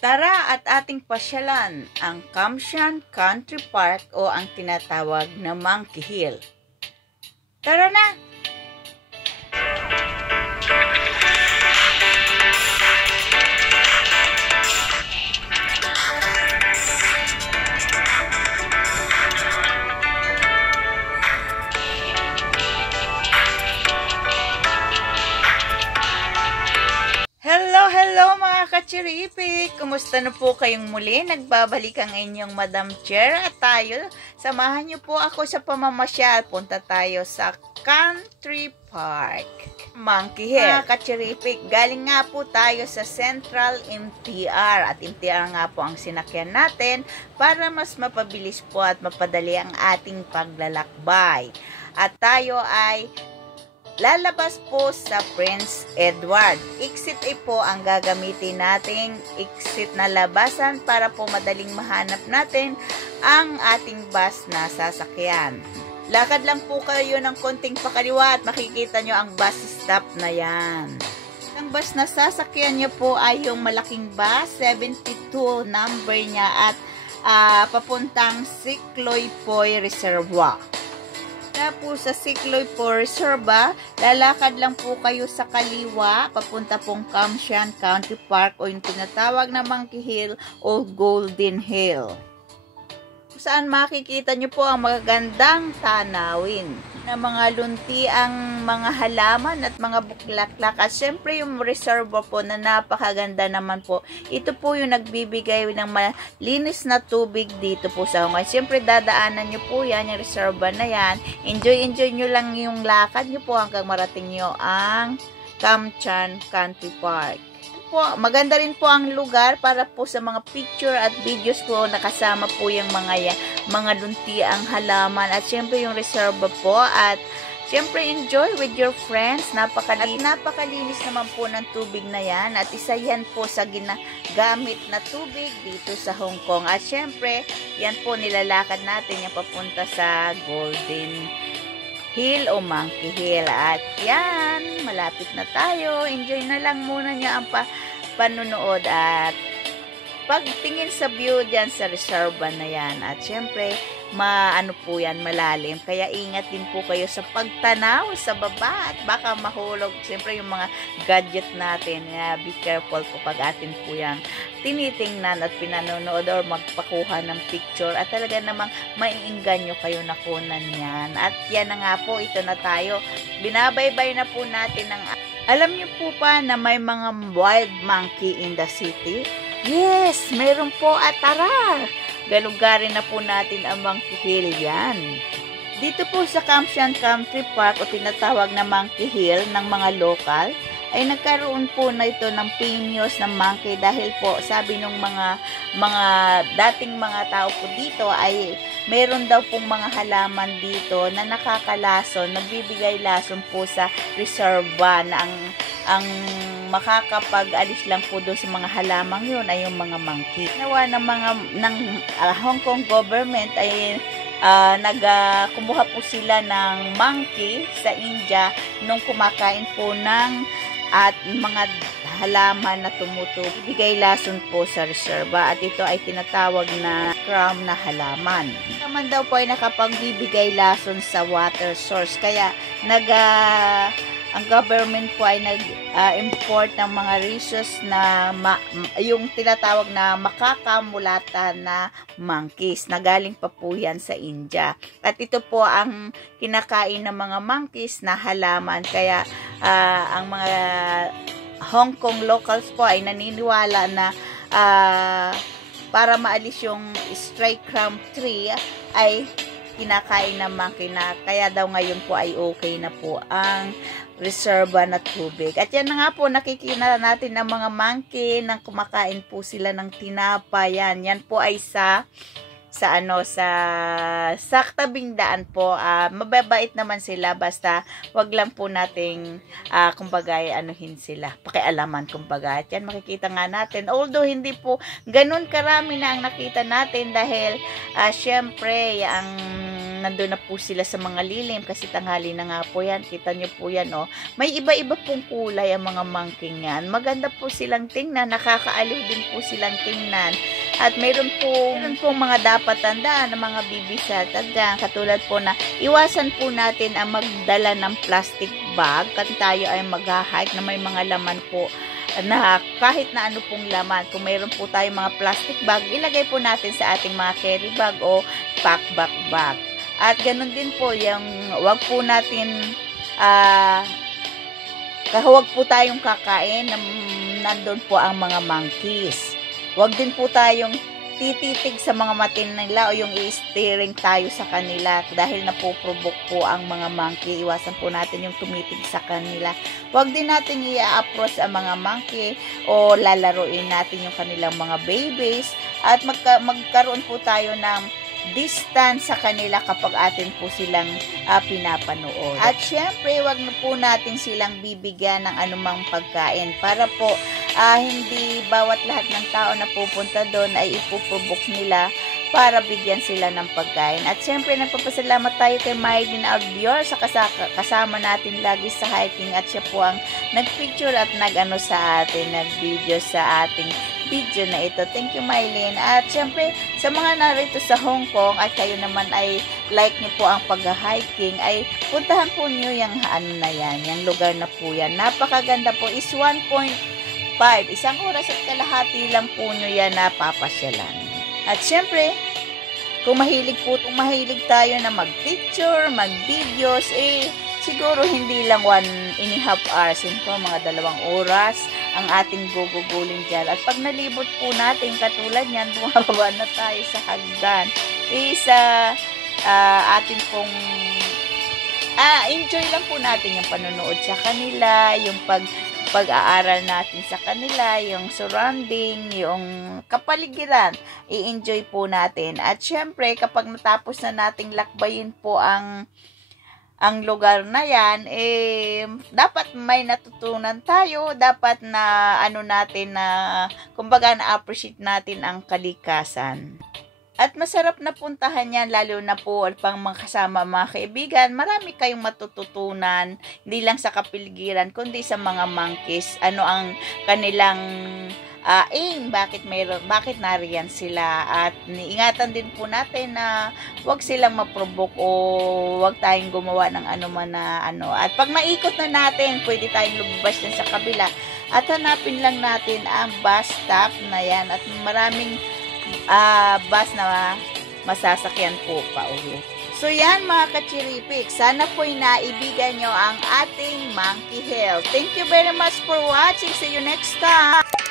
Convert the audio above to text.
Tara at ating pasyalan ang Kamsian Country Park o ang tinatawag na Monkey Hill. Tara na! Hello mga kachiripik! Kumusta na po kayong muli? Nagbabalik ang inyong Madam Chair at tayo, samahan niyo po ako sa pamamasyal. Punta tayo sa Country Park, Monkey Hill. Mga kachiripik, galing nga po tayo sa Central MTR at MTR nga po ang sinakyan natin para mas mapabilis po at mapadali ang ating paglalakbay. At tayo ay lalabas po sa Prince Edward. Exit A po ang gagamitin nating exit na labasan para po madaling mahanap natin ang ating bus na sasakyan. Lakad lang po kayo ng konting pakaliwa at makikita nyo ang bus stop na yan. Ang bus na sasakyan nyo po ay yung malaking bus, 72 number niya at papuntang Sikloy Poy Reservoir. Po sa Sikloy Poy Reservoir, lalakad lang po kayo sa kaliwa, papunta pong Kamsian Country Park o yung tinatawag na Monkey Hill o Golden Hill. Saan makikita nyo po ang magagandang tanawin na mga lunti ang mga halaman at mga buklaklak at syempre yung reservoir po na napakaganda naman po. Ito po yung nagbibigay ng malinis na tubig dito po sa Hungay. Syempre dadaanan nyo po yan, yung reservoir na yan. Enjoy nyo lang yung lakad nyo po hanggang marating nyo ang Kamsian Country Park. Maganda rin po ang lugar para po sa mga picture at videos po, nakasama po yung mga lunti ang halaman at syempre yung reservoir po at syempre enjoy with your friends. Napakalinis naman po ng tubig na yan at isa yan po sa ginagamit na tubig dito sa Hong Kong at syempre yan po nilalakad natin yung papunta sa Golden Hill o Monkey Hill. At yan, malapit na tayo. Enjoy na lang muna niya ang panunood at pagtingin sa view dyan sa reservoir na yan. At syempre, ano po yan, malalim. Kaya ingat din po kayo sa pagtanaw sa baba at baka mahulog. Syempre, yung mga gadget natin, be careful po pag atin po yan tinitingnan at pinanonood or magpakuha ng picture at talaga namang maiinganyo kayo na kunan yan. At yan na nga po, ito na tayo. Binabaybay na po natin ang... Alam niyo po pa na may mga wild monkey in the city? Yes, meron po at tara! Galugarin na po natin ang Monkey Hill yan. Dito po sa Kamsian Country Park o tinatawag na Monkey Hill ng mga lokal, ay nagkaroon po na ito ng famous na monkey dahil po sabi ng mga dating mga tao po dito ay meron daw pong mga halaman dito na nakakalason, nagbibigay lason po sa reservoir na ang makakapag-alis lang po doon sa mga halamang yun ay yung mga monkey. Nawa ng Hong Kong government ay kumuha po sila ng monkey sa India nung kumakain po ng at mga halaman na tumutubig. Bigay lason po sa reserva at ito ay tinatawag na crown na halaman. Naman daw po ay nakapagbibigay lason sa water source. Kaya ang government po ay nag-import ng mga rhesus na yung tinatawag na makakamulata na monkeys na galing pa po yan sa India. At ito po ang kinakain ng mga monkeys na halaman. Kaya ang mga Hong Kong locals po ay naniniwala na para maalis yung strike crumb tree ay kinakain ng monkey na kaya daw ngayon po ay okay na po ang reserva na tubig. At yan na nga po, nakikita natin ang mga monkey nang kumakain po sila ng tinapa. Yan po ay sa tabing daan po. Mababait naman sila basta wag lang po nating kumbaga anuhin sila, pakialaman kumbaga. At yan makikita nga natin, although hindi po ganun karami na ang nakita natin dahil syempre ang nandun na po sila sa mga lilim kasi tanghali na nga po yan. Kita nyo po yan, oh. May iba-iba pong kulay ang mga monkey yan. Maganda po silang tingnan, nakakaaliw din po silang tingnan. At meron po mga dapat tandaan ng mga bibisa tagang katulad po na iwasan po natin ang magdala ng plastic bag kasi tayo ay mag-hike na may mga laman po na kahit na ano pong laman, kung mayroon po tayong mga plastic bag, ilagay po natin sa ating mga carry bag o packback bag. At ganun din po, yung wag po natin huwag po tayong kakain na nandun po ang mga monkeys. Wag din po tayong tititig sa mga mata nila o yung i-staring tayo sa kanila dahil napoprovoke po ang mga monkey. Iwasan po natin yung tumitig sa kanila. Huwag din natin i-approach ang mga monkey o lalaruin natin yung kanilang mga babies at magkaroon po tayo ng distance sa kanila kapag atin po silang pinapanood. At syempre, wag na po natin silang bibigyan ng anumang pagkain para po hindi bawat lahat ng tao na pupunta doon ay ipuprovoke nila para bigyan sila ng pagkain. At syempre, nagpapasalamat tayo kay Mylene Albior sa kasama natin lagi sa hiking at siya po ang nagpicture at nag-ano sa atin, nag-video sa ating video na ito. Thank you, Mylene. At syempre, sa mga narito sa Hong Kong at kayo naman ay like niyo po ang pag-hiking, ay puntahan po niyo yung ano na yan, yung lugar na po yan. Napakaganda po. Is 1.5. Isang oras at kalahati lang po niyo yan na papasyalan. At syempre, kung mahilig tayo na mag-picture, mag-videos, siguro hindi lang 1.5 hours, po, mga 2 oras ang ating gugugulin dyan. At pag nalibot po natin, katulad yan, bumababa na tayo sa hagdan. Atin pong enjoy lang po natin yung panonood sa kanila, yung pag-aaral natin sa kanila, yung surrounding, yung kapaligiran, i-enjoy po natin. At syempre, kapag natapos na nating lakbayin po ang lugar na yan, dapat may natutunan tayo, dapat na natin na, kumbaga na-appreciate natin ang kalikasan. At masarap na puntahan yan, lalo na po pang mga kasama mga kaibigan. Marami kayong matututunan, hindi lang sa kapiligiran, kundi sa mga monkeys. Ano ang kanilang aim, bakit nariyan sila. At ingatan din po natin na huwag silang maprovoke o huwag tayong gumawa ng At pag naikot na natin, pwede tayong lumabas din sa kabila. At hanapin lang natin ang bus stop na yan. At maraming bus na masasakyan po pa uwi. So yan mga kachiripik, sana po'y naibigan nyo ang ating Monkey Hill. Thank you very much for watching. See you next time.